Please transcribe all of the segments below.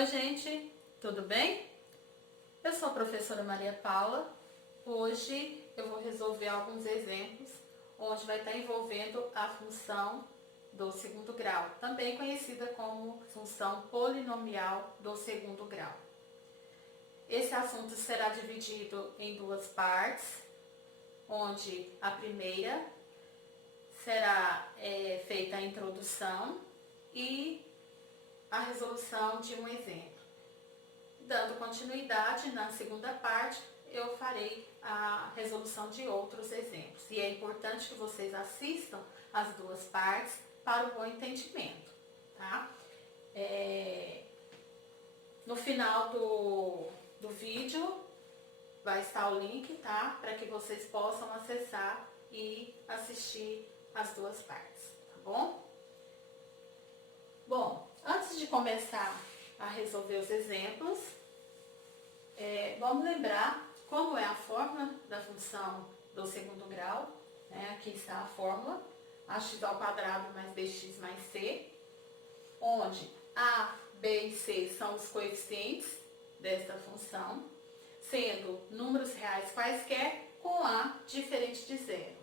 Oi gente, tudo bem? Eu sou a professora Maria Paula. Hoje eu vou resolver alguns exemplos onde vai estar envolvendo a função do segundo grau, também conhecida como função polinomial do segundo grau. Esse assunto será dividido em duas partes, onde a primeira será feita a introdução e a resolução de um exemplo. Dando continuidade, na segunda parte, eu farei a resolução de outros exemplos. E é importante que vocês assistam as duas partes para o bom entendimento, tá? No final do vídeo vai estar o link, tá? Para que vocês possam acessar e assistir as duas partes, tá bom? Bom, antes de começar a resolver os exemplos, vamos lembrar como é a fórmula da função do segundo grau, né? Aqui está a fórmula, ax ao quadrado mais bx mais c, onde a, b e c são os coeficientes desta função, sendo números reais quaisquer com a diferente de zero.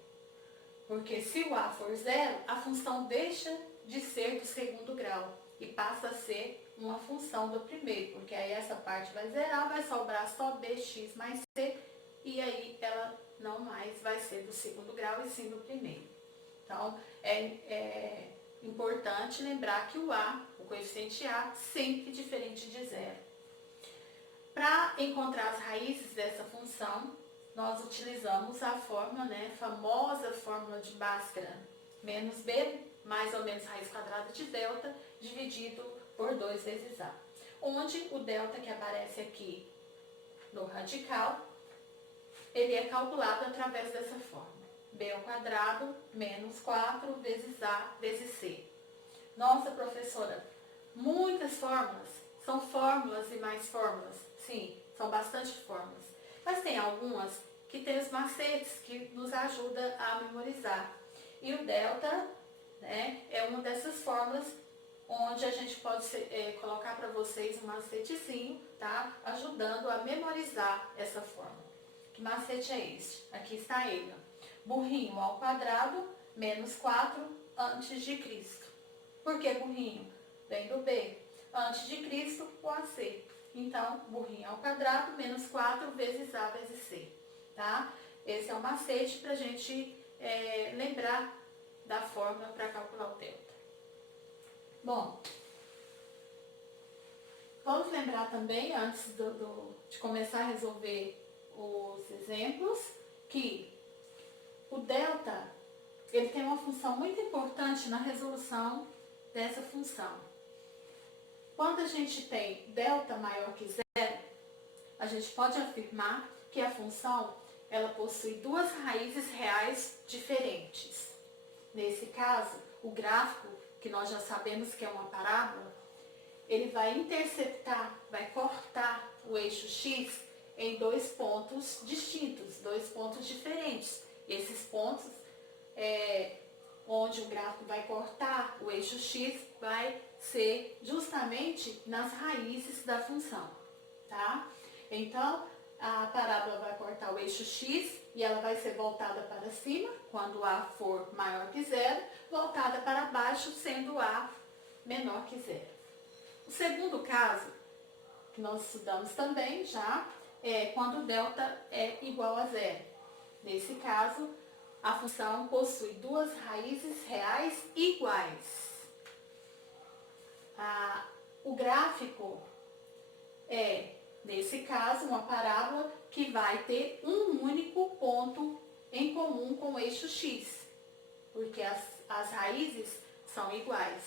Porque se o a for zero, a função deixa de ser do segundo grau e passa a ser uma função do primeiro, porque aí essa parte vai zerar, vai sobrar só bx mais c, e aí ela não mais vai ser do segundo grau e sim do primeiro. Então, é importante lembrar que o a, o coeficiente a, sempre diferente de zero. Para encontrar as raízes dessa função, nós utilizamos a fórmula, né, famosa fórmula de Bhaskara, menos b, mais ou menos raiz quadrada de delta, dividido por 2 vezes a. Onde o delta que aparece aqui no radical, ele é calculado através dessa fórmula. B ao quadrado menos 4 vezes a vezes c. Nossa, professora, muitas fórmulas. São fórmulas e mais fórmulas. Sim, são bastante fórmulas. Mas tem algumas que tem os macetes que nos ajudam a memorizar. E o delta, né, é uma dessas fórmulas onde a gente pode colocar para vocês um macetezinho, tá? Ajudando a memorizar essa fórmula. Que macete é esse? Aqui está ele. Burrinho ao quadrado menos 4 antes de Cristo. Por que burrinho? Vem do B. Antes de Cristo, o AC. Então, burrinho ao quadrado menos 4 vezes A vezes C. Tá? Esse é o macete para a gente lembrar da fórmula para calcular o delta. Bom, vamos lembrar também, antes de começar a resolver os exemplos, que o delta ele tem uma função muito importante na resolução dessa função. Quando a gente tem delta maior que zero, a gente pode afirmar que a função ela possui duas raízes reais diferentes. Nesse caso, o gráfico, que nós já sabemos que é uma parábola, ele vai interceptar, vai cortar o eixo x em dois pontos distintos, dois pontos diferentes. Esses pontos, onde o gráfico vai cortar o eixo x, vai ser justamente nas raízes da função, tá? Então, a parábola vai cortar o eixo x e ela vai ser voltada para cima, quando a for maior que zero, voltada para baixo, sendo a menor que zero. O segundo caso, que nós estudamos também já, é quando o delta é igual a zero. Nesse caso, a função possui duas raízes reais iguais. O gráfico é, nesse caso, uma parábola que vai ter um único ponto em comum com o eixo x, porque as raízes são iguais,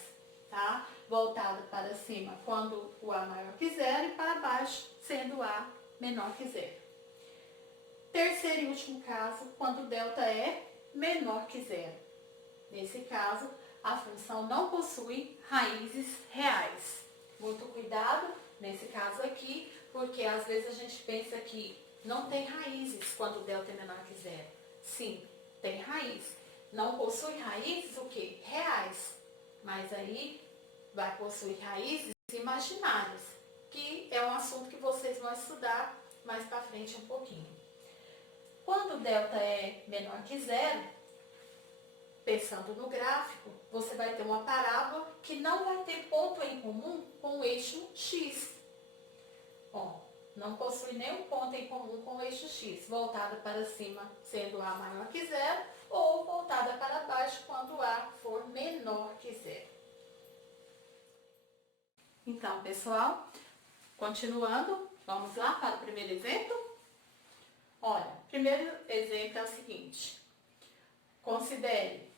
tá? Voltada para cima quando o a maior que zero e para baixo sendo a menor que zero. Terceiro e último caso, quando o delta é menor que zero. Nesse caso, a função não possui raízes reais. Muito cuidado nesse caso aqui, porque às vezes a gente pensa que não tem raízes quando o delta é menor que zero. Sim, tem raiz. Não possui raízes o quê? Reais. Mas aí vai possuir raízes imaginárias. que é um assunto que vocês vão estudar mais para frente um pouquinho. Quando delta é menor que zero, pensando no gráfico, você vai ter uma parábola que não vai ter ponto em comum com o eixo x. Ó, não possui nenhum ponto em comum com o eixo x, voltada para cima sendo A maior que zero, ou voltada para baixo quando A for menor que zero. Então, pessoal, continuando, vamos lá para o primeiro exemplo? Olha, o primeiro exemplo é o seguinte. Considere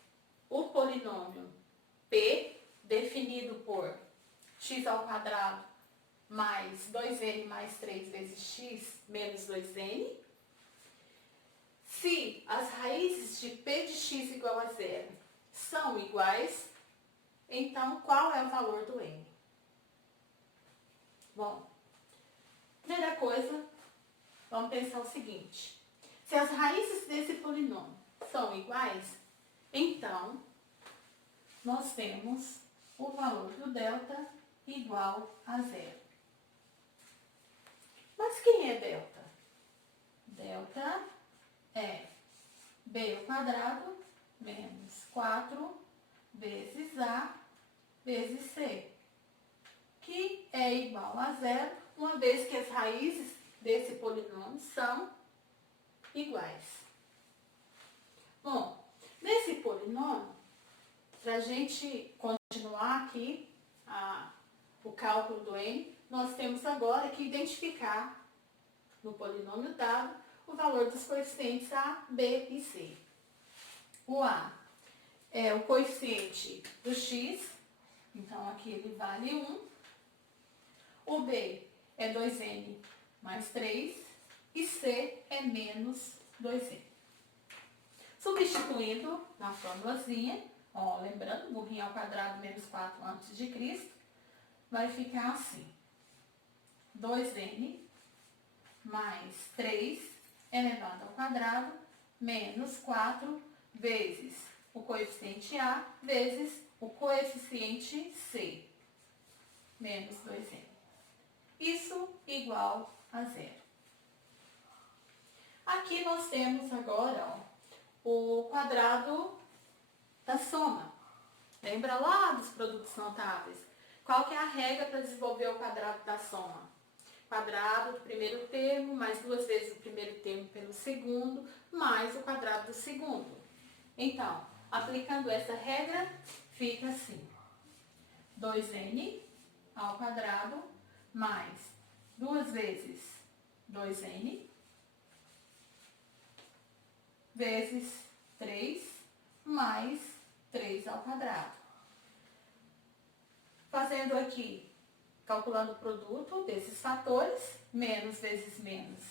o polinômio P definido por x ao quadrado mais 2n mais 3 vezes x menos 2n. Se as raízes de p de x igual a zero são iguais, então qual é o valor do n? Bom, primeira coisa, vamos pensar o seguinte. Se as raízes desse polinômio são iguais, então nós temos o valor do delta igual a zero. Mas quem é delta? Delta é b ao quadrado menos 4 vezes a vezes c, que é igual a zero, uma vez que as raízes desse polinômio são iguais. Bom, nesse polinômio, para a gente continuar aqui o cálculo do n, nós temos agora que identificar no polinômio dado o valor dos coeficientes a, b e c. O a é o coeficiente do x, então aqui ele vale 1. O b é 2n mais 3 e c é menos 2n. Substituindo na formulazinha, ó, lembrando, burrinho ao quadrado menos 4 antes de Cristo, vai ficar assim. 2n mais 3 elevado ao quadrado menos 4 vezes o coeficiente a vezes o coeficiente c, menos 2n. Isso igual a zero. Aqui nós temos agora, ó, o quadrado da soma. Lembra lá dos produtos notáveis? Qual que é a regra para desenvolver o quadrado da soma? Quadrado do primeiro termo, mais 2 vezes o primeiro termo pelo segundo, mais o quadrado do segundo. Então, aplicando essa regra, fica assim. 2n ao quadrado mais 2 vezes 2n vezes 3 mais 3 ao quadrado. Fazendo aqui, calculando o produto desses fatores, menos vezes menos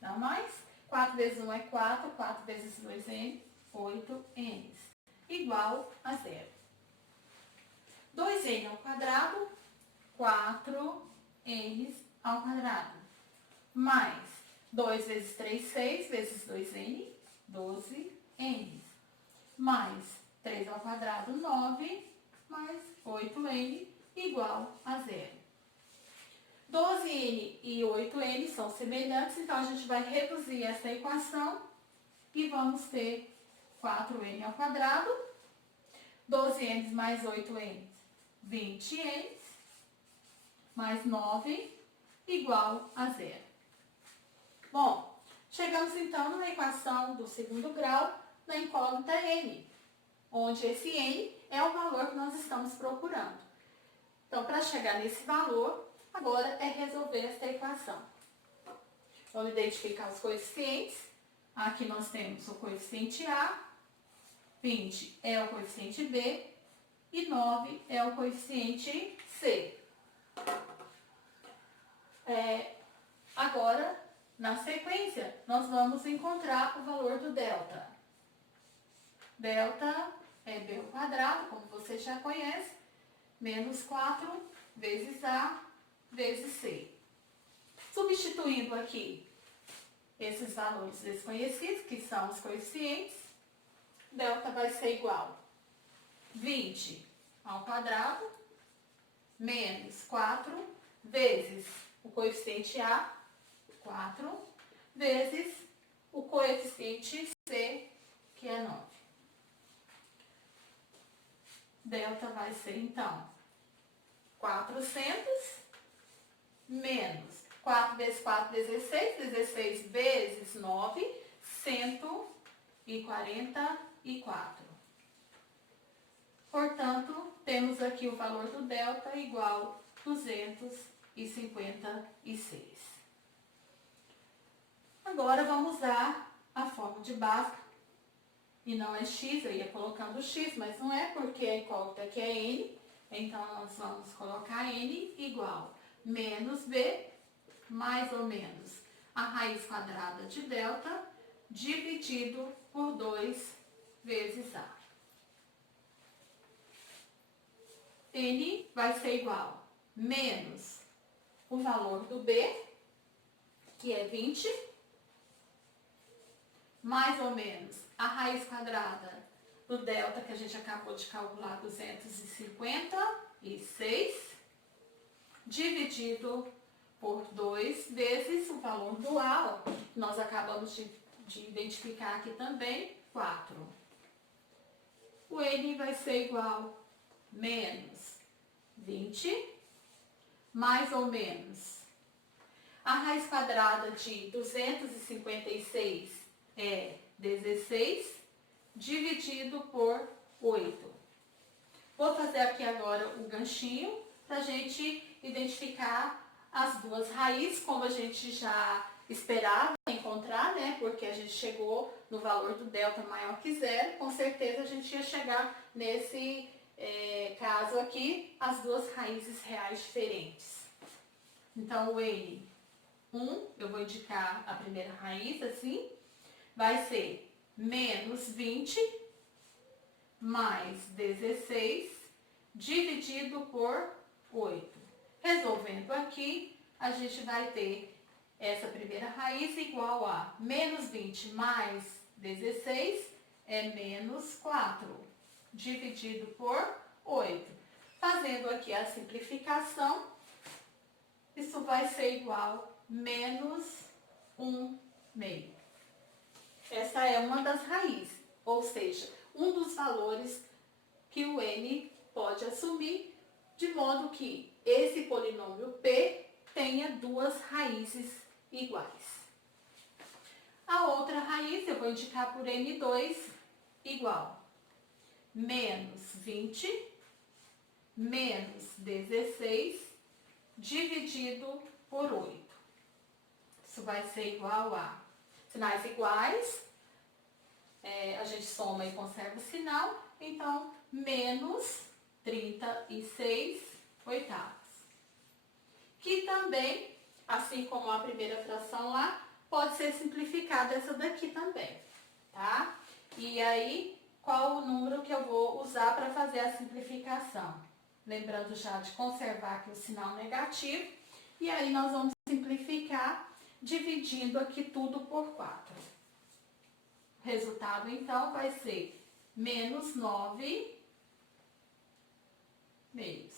dá mais. 4 vezes 1 é 4, 4 vezes 2n, 8n, igual a zero. 2n ao quadrado, 4n ao quadrado, mais 2 vezes 3, 6, vezes 2n, 12n, mais 3 ao quadrado, 9, mais 8n, igual a zero. 12n e 8n são semelhantes, então a gente vai reduzir essa equação e vamos ter 4n ao quadrado, 12n mais 8n, 20n, mais 9, igual a zero. Bom, chegamos então na equação do segundo grau, na incógnita n, onde esse n é o valor que nós estamos procurando. Então, para chegar nesse valor, agora é resolver essa equação. Vamos identificar os coeficientes. Aqui nós temos o coeficiente A, 20 é o coeficiente B e 9 é o coeficiente C. Agora, na sequência, nós vamos encontrar o valor do delta. Delta é b ao quadrado, como você já conhece, menos 4 vezes A vezes C. Substituindo aqui esses valores desconhecidos, que são os coeficientes, delta vai ser igual a 20 ao quadrado menos 4 vezes o coeficiente A, 4, vezes o coeficiente C, que é 9. Delta vai ser, então, 400 menos 4 vezes 4, 16. 16 vezes 9, 144. Portanto, temos aqui o valor do delta igual a 256. Agora vamos usar a fórmula de Bhaskara. E não é x, eu ia colocando x, mas não é porque a incógnita aqui é n. Então, nós vamos colocar n igual menos b, mais ou menos a raiz quadrada de delta, dividido por 2 vezes a. N vai ser igual menos o valor do b, que é 20, mais ou menos a raiz quadrada do delta, que a gente acabou de calcular, 256, dividido por 2 vezes o valor do A, ó, que nós acabamos de identificar aqui também, 4. O N vai ser igual a menos 20, mais ou menos a raiz quadrada de 256 é 16, dividido por 8. Vou fazer aqui agora o ganchinho para a gente identificar as duas raízes, como a gente já esperava encontrar, né? Porque a gente chegou no valor do delta maior que zero, com certeza a gente ia chegar nesse caso aqui, as duas raízes reais diferentes. Então, o N, 1, eu vou indicar a primeira raiz assim, vai ser menos 20 mais 16 dividido por 8. Resolvendo aqui, a gente vai ter essa primeira raiz igual a menos 20 mais 16 é menos 4, dividido por 8. Fazendo aqui a simplificação, isso vai ser igual a menos 1 meio. Essa é uma das raízes, ou seja, um dos valores que o N pode assumir, de modo que esse polinômio P tenha duas raízes iguais. A outra raiz eu vou indicar por N2 igual menos 20 menos 16 dividido por 8. Isso vai ser igual a sinais iguais, a gente soma e conserva o sinal, então menos 36 oitavos. Que também, assim como a primeira fração lá, pode ser simplificada essa daqui também, tá? E aí, qual o número que eu vou usar para fazer a simplificação? Lembrando já de conservar aqui o sinal negativo, e aí nós vamos simplificar dividindo aqui tudo por 4. O resultado, então, vai ser menos 9 meios.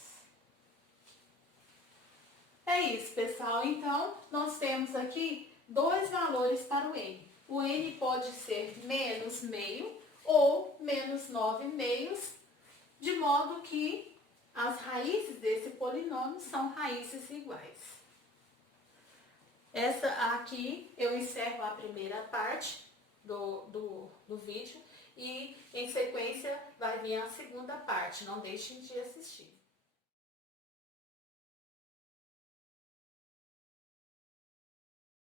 É isso, pessoal. Então, nós temos aqui dois valores para o N. O N pode ser menos meio ou menos 9 meios, de modo que as raízes desse polinômio são raízes iguais. Essa aqui eu encerro a primeira parte do vídeo e em sequência vai vir a segunda parte. Não deixem de assistir.